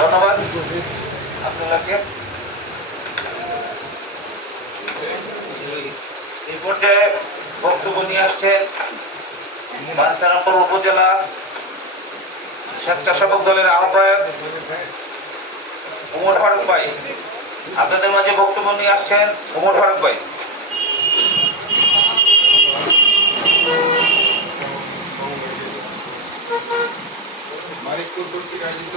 ধন্যবাদ। আপনাকে এই পর্যায়ে বক্তব্য নিয়ে আসছেন বাঞ্ছারামপুর উপজেলা স্বেচ্ছাসেবক দলের আহ্বায়ক উমর ফারুক ভাই। আপনাদের মাঝে বক্তব্য নিয়ে আসছেন উমর ফারুক ভাই। মানিকপুর কর্তৃক আয়োজিত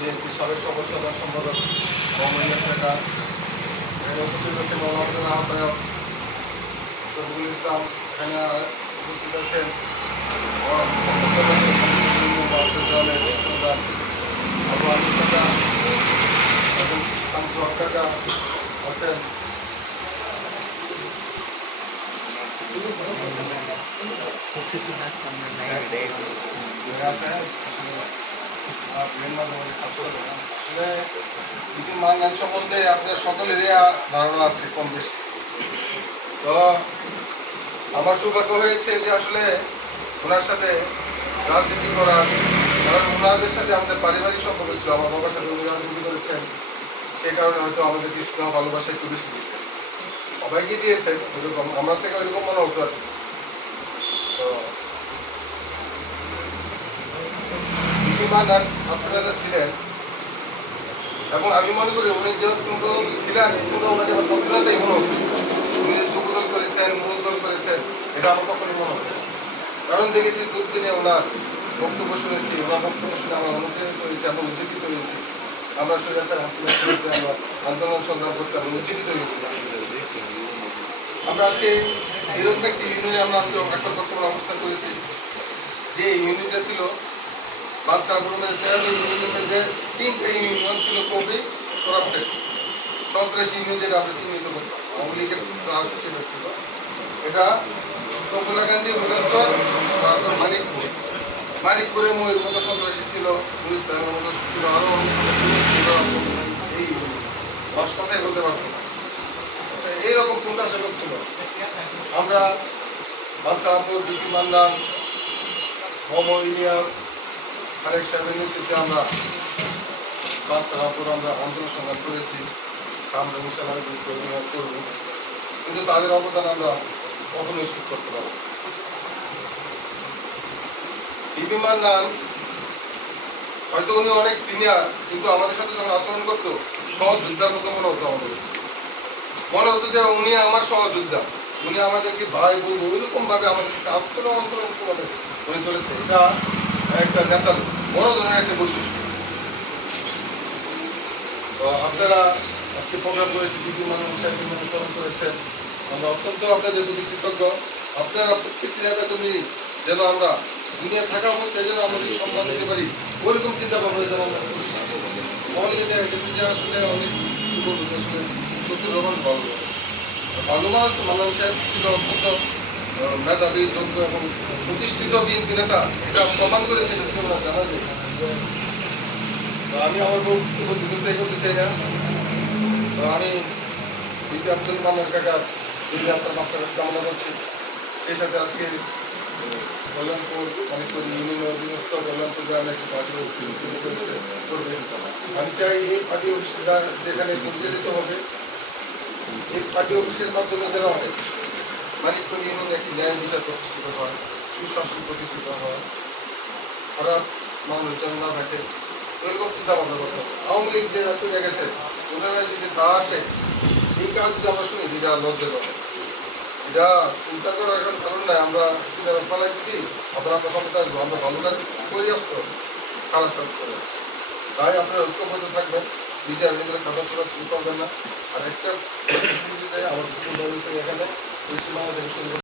বিএনপির সাবেক সফল সাধারণ সম্পাদক মোহাম্মদ টাকা এখানে উপস্থিত আছেন মোহাম্মদের আহ্বায়ক শফিকুল ইসলাম এখানে উপস্থিত আছেন কাকা সকলেরই ধারণা আছে কম বেশি। তো আমার সৌভাগ্য হয়েছে যে আসলে ওনার সাথে রাজনীতি করার, কারণ ওনাদের সাথে আমাদের পারিবারিক সম্পর্ক ছিল, আমার বাবার সাথে উনি রাজনীতি করেছেন। সেই কারণে হয়তো আমাদের স্নেহ ভালোবাসা একটু বেশি দিতেন। সবাইকে দিয়েছেন, ওইরকম আমার থেকে ওইরকম মনে হতো আর। তো বিদ্যমান ছাত্রনেতা ছিলেন। এবং আমি মনে করি উনি যে ছিলেন, কিন্তু ওনাকে আমার ছাত্রনেতাই মনে উনি যে যুবদল করেছেন, মূল দল করেছেন, এটা আমার কখনই মনে কারণ দেখেছি দুদিনে ওনার বক্তব্য শুনেছি, ওনার বক্তব্য শুনে আমরা অনুপ্রেরিত হয়েছি এবং উজ্জীবিত হয়েছি। আমরা স্বৈরাচার হাসিনার বিরুদ্ধে আমরা আন্দোলন সংগ্রাম করতে আমরা উজ্জীবিত হয়েছি। আমরা আজকে এরকম একটি ইউনিয়নে আমরা আজকে এখন বর্তমানে অবস্থান করেছি। যে ইউনিটটা ছিল বাদশাহ বরুণের তেরো ইউনিয়নের মধ্যে ছিল খুবই করাপ্টেড সন্ত্রাসী ইউনিয়ন যেটা আমরা চিহ্নিত করতাম। আওয়ামী ছিল এটা সফুলা গান্ধী উদাঞ্চল তারপর মানিকপুর। মানিকপুরে ময়ূর মতো সন্ত্রাসী ছিল নুর ইসলামের মতো ছিল আরও এই দশ কথাই বলতে পারব না। আচ্ছা, এইরকম কোনটা সেবক ছিল আমরা বাদশাহপুর বিপি মান্নান মোমো ইলিয়াস খালেক সাহেবের নেতৃত্বে আমরা বাদশাহপুর আমরা আন্দোলন সংগ্রাম করেছি। সামনে অভিনয় করব। কিন্তু তাদের অবদান আমরা কখনোই সুখ করতে পারব বিপি মান্নান, হয়তো উনি অনেক সিনিয়র কিন্তু আমাদের সাথে যখন আচরণ করতো, সহযোদ্ধার মতো মনে হতো আমাদের। মনে হতো যে উনি আমার সহযোদ্ধা। উনি আমাদেরকে ভাই, বন্ধু ওইরকম ভাবে আমাদের সাথে আত্মীয় অন্তরঙ্গ ভাবে উনি চলেছে এটা একটা নেতার বড় ধরনের একটা বৈশিষ্ট্য। তো আপনারা আজকে প্রোগ্রাম করেছি বিপি মান্নান সাহেবের মনে স্মরণ করেছেন। আমরা অত্যন্ত আপনাদের প্রতি কৃতজ্ঞ। আপনারা প্রত্যেকটি নেতা কর্মী যেন আমরা দুনিয়া থাকা অবস্থায় যেন আমাদের সম্মান দিতে পারি, ওইরকম চিন্তা ভাবনা যেন আমরা অনেক ভালো মানুষ তো ছিল অত্যন্ত মেধাবী যোগ্য এবং প্রতিষ্ঠিত বিএনপি নেতা? এটা প্রমাণ করেছে এটা কেউ না জানা যায় আমি আমার বক্তব্য দীর্ঘস্থায়ী করতে চাই না। আমি বিপি আব্দুল মান্নান কাকার যদি আপনার মাত্রা কামনা করছি। সেই সাথে আজকে কল্যাণপুর মানিকপুর ইউনিয়নের অধীনস্থ কল্যাণপুর গ্রামে একটি পার্টি তৈরি করেছে। করবে আমি চাই এই পার্টি অফিসটা যেখানে পরিচালিত হবে, এই পার্টি অফিসের মাধ্যমে যেন মানিকপুর ইউনিয়নে একটি ন্যায় বিচার প্রতিষ্ঠিত হয়, সুশাসন প্রতিষ্ঠিত হয়। খারাপ মানুষ যেন না থাকে, এরকম চিন্তা ভাবনা করতে হবে। আওয়ামী লীগ যে করে গেছে, ওনারা যদি তা আসে, এই কাজ যদি আমরা শুনি, এটা লজ্জাজনক এটা চিন্তা করার এখন কারণ নাই, আমরা চিন্তা ফেলাই দিচ্ছি আবার আমরা ক্ষমতা আসব আমরা ভালো কাজ করে আসতো খারাপ কাজ করে। তাই আপনারা ঐক্যবদ্ধ থাকবেন, নিজের নিজের খাতা ছোড়াছুড়ি করবেন না। আর একটা আমার এখানে পরিসীমা থেকে শুরু করে